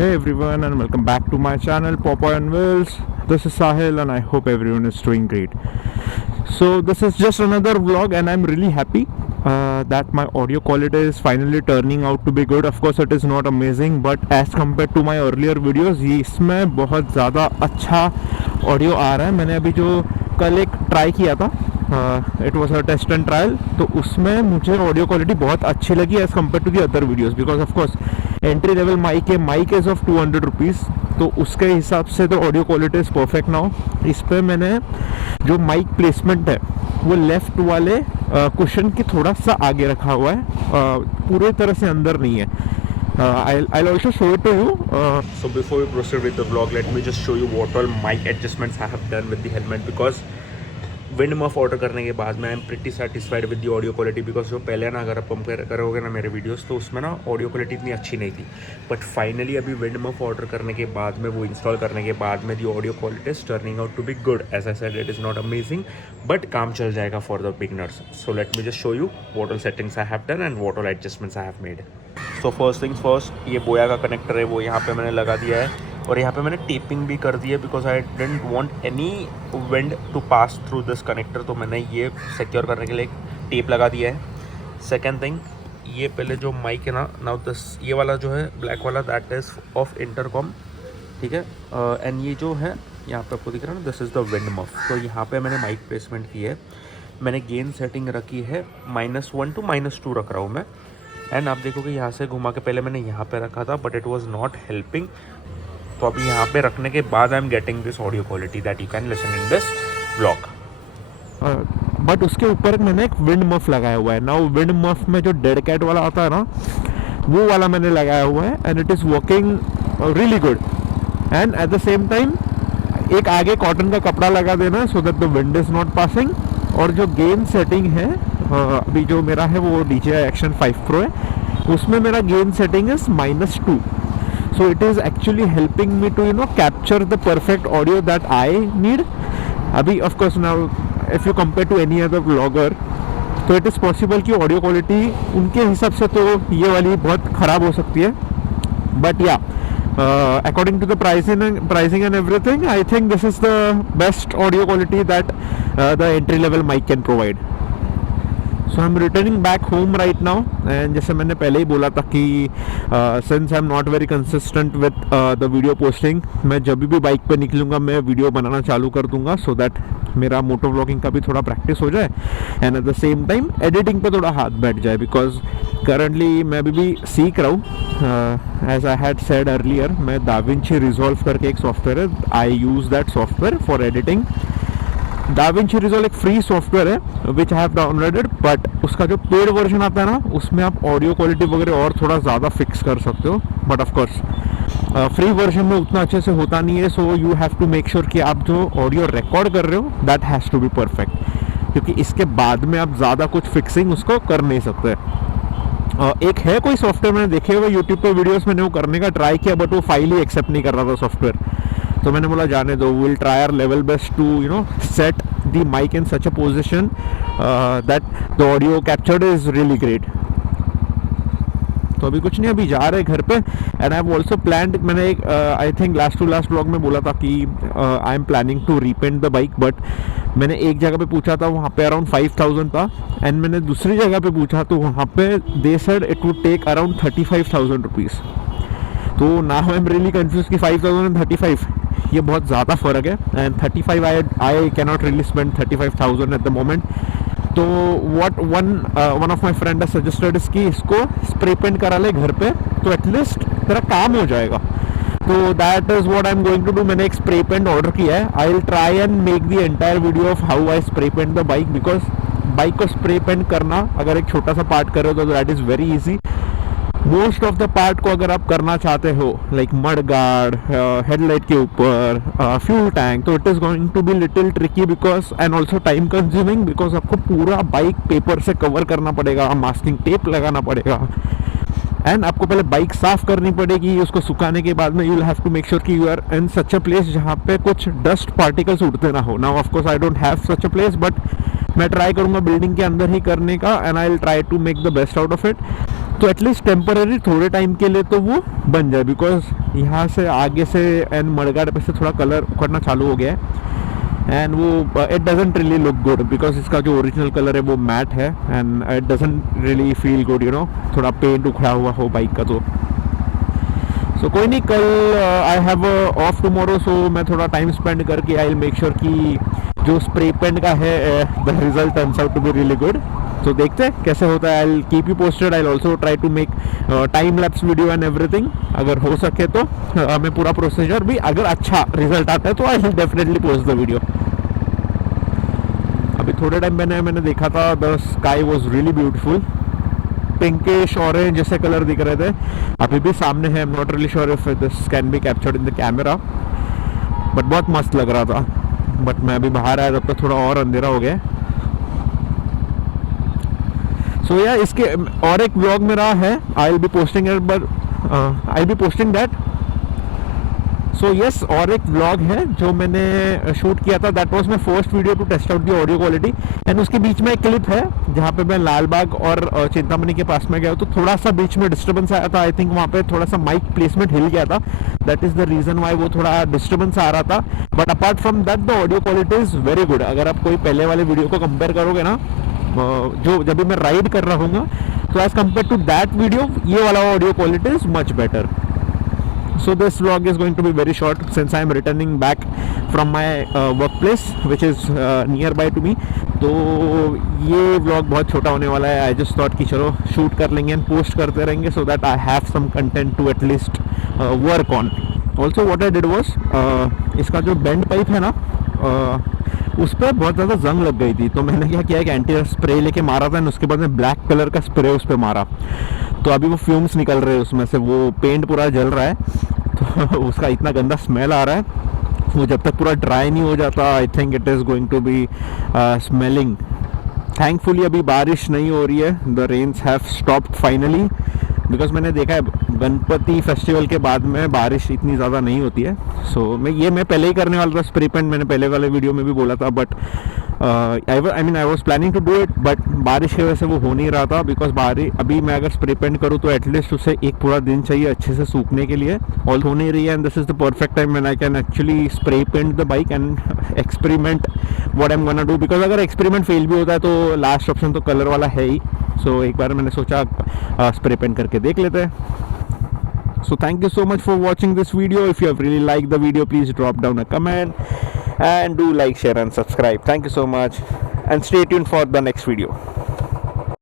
Hey everyone, and welcome back to my channel Popeye on Wheels. This is Sahil and I hope everyone is doing great. So this is just another vlog and I'm really happy that my audio quality is finally turning out to be good. Of course it is not amazing, but as compared to my earlier videos इसमें बहुत ज़्यादा अच्छा audio आ रहा है. मैंने अभी जो कल एक ट्राई किया था, it was a test and trial, तो उसमें मुझे ऑडियो क्वालिटी बहुत अच्छी लगी as compared to the other videos. Because of course entry level mic is of 200 rupees, तो उसके हिसाब से तो audio quality is perfect now. इस पर मैंने जो माइक प्लेसमेंट है वो लेफ़्ट वाले कुशन के थोड़ा सा आगे रखा हुआ है, पूरे तरह से अंदर नहीं है. I'll also show it to you. So before we proceed with the vlog, let me just show you what all mic adjustments I have done with the helmet, because wind muff order करने के बाद मैं I am pretty satisfied with the audio quality. Because जो पहले ना अगर आप compare करोगे ना मेरे वीडियोस, तो उसमें ना ऑडियो क्वालिटी इतनी अच्छी नहीं थी. बट फाइनली अभी विंड मफ ऑर्डर करने के बाद में, वो इंस्टॉल करने के बाद में, the audio quality is turning out to be good. As I said, it is not amazing but काम चल जाएगा for the beginners. So let me just show you what all settings I have done and what all adjustments I have made. So first things first, ये बोया का connector है वो यहाँ पे मैंने लगा दिया है, और यहाँ पे मैंने टेपिंग भी कर दी है because I didn't want any wind to pass through this connector. तो मैंने ये सिक्योर करने के लिए एक टेप लगा दिया है. सेकेंड थिंग, ये पहले जो माइक है ना, नाउ दिस ये वाला जो है ब्लैक वाला, दैट इज़ ऑफ इंटरकॉम, ठीक है. एंड ये जो है यहाँ पे आपको दिख रहा है ना, this is the wind muff. तो यहाँ पे मैंने माइक प्लेसमेंट की है. मैंने गेन सेटिंग रखी है -1 to -2 रख रहा हूँ मैं. एंड आप देखोगे यहाँ से घुमा के, पहले मैंने यहाँ पे रखा था but it was not helping. तो अभी यहाँ पे रखने के बाद I am getting this audio quality that you can listen in this vlog. But उसके ऊपर मैंने एक विंड मफ लगाया हुआ है. नाउ विंड मफ में जो डेड कैट वाला आता है ना, वो वाला मैंने लगाया हुआ है and it is working really good. And at the same time एक आगे कॉटन का कपड़ा लगा देना so that the wind is not passing. और जो गेन सेटिंग है अभी जो मेरा है वो DJI Action 5 Pro है, उसमें मेरा gain setting is -2. So it is actually helping me to capture the perfect audio that I need. अभी of course now if you compare to any other vlogger, तो it is possible कि audio quality उनके हिसाब से तो ये वाली बहुत ख़राब हो सकती है. But yeah, according to the pricing and everything, I think this is the best audio quality that the entry level mic can provide. So I am returning back home right now. And जैसे मैंने पहले ही बोला था कि since I am not very consistent with the video posting, मैं जब भी bike पे निकलूँगा मैं वीडियो बनाना चालू कर दूँगा सो दैट मेरा मोटो व्लॉगिंग का भी थोड़ा प्रैक्टिस हो जाए and at the same time editing पे थोड़ा हाथ बैठ जाए. बिकॉज करंटली मैं अभी भी सीख रहा हूँ. As I had said earlier, मैं DaVinci Resolve करके एक सॉफ्टवेयर है, I use that software for editing. DaVinci Resolve एक फ्री सॉफ्टवेयर है which I have downloaded, but उसका जो पेड वर्जन आता है ना, उसमें आप ऑडियो क्वालिटी वगैरह और थोड़ा ज़्यादा फिक्स कर सकते हो. But of course free version में उतना अच्छे से होता नहीं है. So you have to make sure कि आप जो ऑडियो रिकॉर्ड कर रहे हो that has to be perfect, क्योंकि इसके बाद में आप ज़्यादा कुछ फिक्सिंग उसको कर नहीं सकते. एक है कोई सॉफ्टवेयर, मैंने देखे हुए यूट्यूब पे वीडियोस, मैंने वो करने का ट्राई किया बट वो फाइल ही एक्सेप्ट नहीं कर रहा था सॉफ्टवेयर. तो मैंने बोला जाने दो, will try our level best to set the mic in such a position that the audio captured is really great. तो अभी कुछ नहीं, अभी जा रहे घर पे. And I have also planned, मैंने एक I think last to last blog में बोला था कि I am planning to repaint the bike. But मैंने एक जगह पे पूछा था, वहाँ पे अराउंड 5000 था. एंड मैंने दूसरी जगह पे पूछा तो वहाँ पे they said it would take around 35,000 rupees. तो now I am really confuse कि 5000 एंड 35 ये बहुत ज़्यादा फ़र्क है. And 35 I can not really spend 35,000 at the moment. तो what one of my friend suggested इसकी इसको स्प्रे पेंट करा ले घर पे, तो एटलीस्ट तेरा काम हो जाएगा. तो that is what I am going to do. मैंने एक स्प्रे पेंट ऑर्डर किया है. I will try and make the entire video of how I spray paint the bike, because bike को स्प्रे पेंट करना अगर एक छोटा सा पार्ट कर रहे हो तो that is very easy. Most of the part को अगर आप करना चाहते हो, लाइक मड गार्ड, हेडलाइट के ऊपर, फ्यूल टैंक, तो it is going to be little tricky because and also time consuming, because आपको पूरा बाइक पेपर से कवर करना पड़ेगा, मास्किंग टेप लगाना पड़ेगा, एंड आपको पहले बाइक साफ़ करनी पड़ेगी. उसको सुखाने के बाद में you will have to make sure कि you are in such a place जहाँ पे कुछ डस्ट पार्टिकल्स उड़ते ना हो. Now of course I don't have such a place, but मैं ट्राई करूँगा बिल्डिंग के अंदर ही करने का. And I will try to make the best out of it. तो एटलीस्ट टेम्पररी थोड़े टाइम के लिए तो वो बन जाए, बिकॉज यहाँ से आगे से एंड मडगाड़ पे से थोड़ा कलर उखड़ना चालू हो गया है एंड वो it doesn't really look good, because इसका जो ओरिजिनल कलर है वो मैट है and it doesn't really feel good, you know, थोड़ा पेंट उखड़ा हुआ हो बाइक का। तो सो कोई नहीं, कल आई हैव ऑफ टुमारो, सो मैं थोड़ा टाइम स्पेंड करके आई विल मेक श्योर कि जो स्प्रे पेंट का है the result turns out to be really good. तो देखते हैं कैसे होता है, I will keep you posted. I will also try to make time lapse video and everything, अगर हो सके तो मैं पूरा प्रोसीजर भी, अगर अच्छा रिजल्ट आता है तो I will definitely post the video. अभी थोड़े टाइम मैंने देखा था, the sky was really beautiful, pinkish orange जैसे कलर दिख रहे थे। अभी भी सामने है, I am not really sure if this can be captured in the camera, but बहुत मस्त लग रहा था। बट मैं अभी बाहर आया तब तक थोड़ा और अंधेरा हो गया। सो या इसके और एक व्लॉग मेरा है, I will be posting it, but I will be posting that. So yes, और एक व्लॉग है जो मैंने शूट किया था, that was my first video to test out the audio quality, and उसके बीच में एक क्लिप है जहाँ पे मैं लालबाग और चिंतामणि के पास में गया, तो थोड़ा सा बीच में डिस्टर्बेंस आया था। आई थिंक वहाँ पे थोड़ा सा माइक प्लेसमेंट हिल गया था, that is the reason why वो थोड़ा डिस्टर्बेंस आ रहा था। But apart from that the audio quality is very good. अगर आप कोई पहले वाले वीडियो को कंपेयर करोगे ना, जो जब भी मैं राइड कर रहा हूँ, तो as compare to that video ये वाला audio quality is much better. So this vlog is going to be very short since I am returning back from my workplace which is nearby to me. तो ये vlog बहुत छोटा होने वाला है। I just thought कि चलो shoot कर लेंगे and post करते रहेंगे so that I have some content to at least work on. Also what I did was इसका जो bend pipe है ना, उस पर बहुत ज़्यादा जंग लग गई थी, तो मैंने क्या किया कि एंटी स्प्रे लेके मारा था, उसके बाद में ब्लैक कलर का स्प्रे उस पर मारा। तो अभी वो फ्यूम्स निकल रहे हैं उसमें से, वो पेंट पूरा जल रहा है, तो उसका इतना गंदा स्मेल आ रहा है। वो जब तक पूरा ड्राई नहीं हो जाता, I think it is going to be smelling. Thankfully अभी बारिश नहीं हो रही है, the rains have stopped finally, because मैंने देखा है गणपति फेस्टिवल के बाद में बारिश इतनी ज़्यादा नहीं होती है। सो मैं पहले ही करने वाला था स्प्रे पेंट, मैंने पहले वाले वीडियो में भी बोला था, but I was planning to do it, but बारिश की वजह से वो हो नहीं रहा था। बिकॉज अभी मैं अगर स्प्रे पेंट करूँ तो एटलीस्ट उसे एक पूरा दिन चाहिए अच्छे से सूखने के लिए, ऑल हो नहीं रही है, and this is the perfect time when I can actually spray paint the bike and experiment what I am gonna do. Because अगर एक्सपेरिमेंट फेल भी होता है तो लास्ट ऑप्शन तो कलर वाला है ही। सो एक बार मैंने सोचा स्प्रे पेंट करके देख लेते हैं। So thank you so much for watching this video. If you have really liked the video, please drop down a comment and do like, share and subscribe. Thank you so much and stay tuned for the next video.